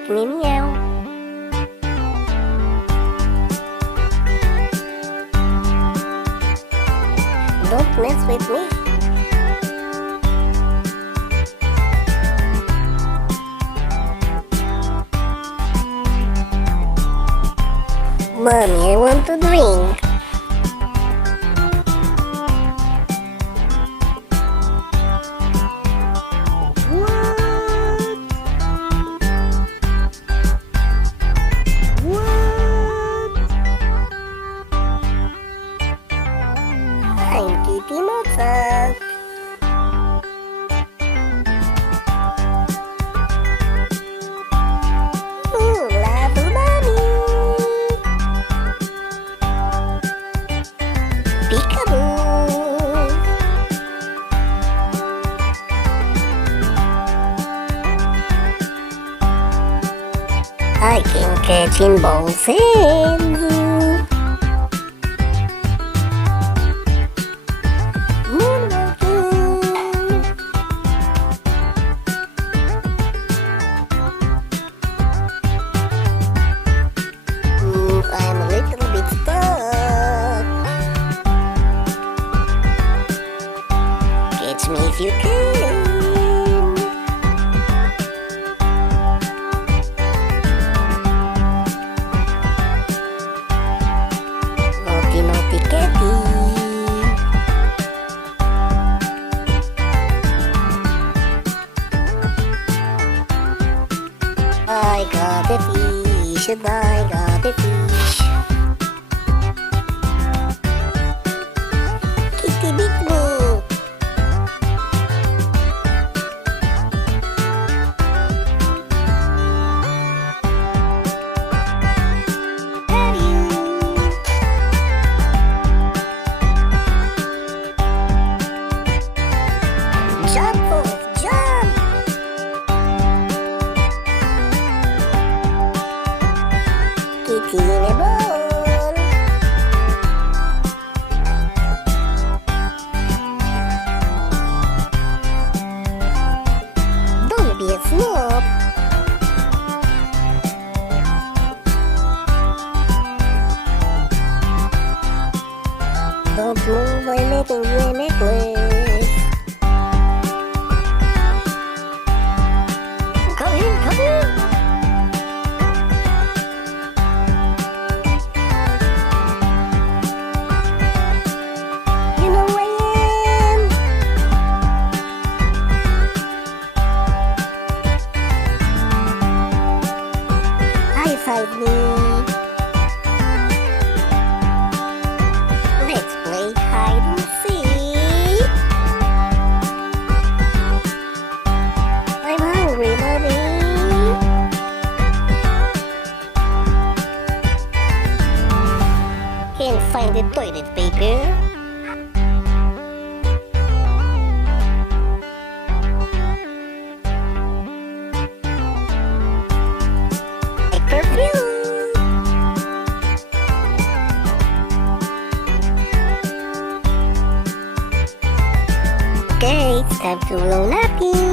make me meow. Don't mess with me. Mommy, I want to drink. I'm Kitty Mozart. Ooh, love mommy. Peekaboo. I can catch in both hands. I'm a little bit stuck. Catch me if you can. Naughty, naughty Catty. I got a fish, and I got a fish. Kitty beat me. Have you? Jump, Wolf, jump. Kitty in a ball. Don't be a snob. Don't move, I'm making you a necklace. Come in, come in. You know I am. High five me. Let's play hide and seek. I'm hungry, mommy. Can't find the toilet paper. Like perfume. Okay, it's time to blow nappy.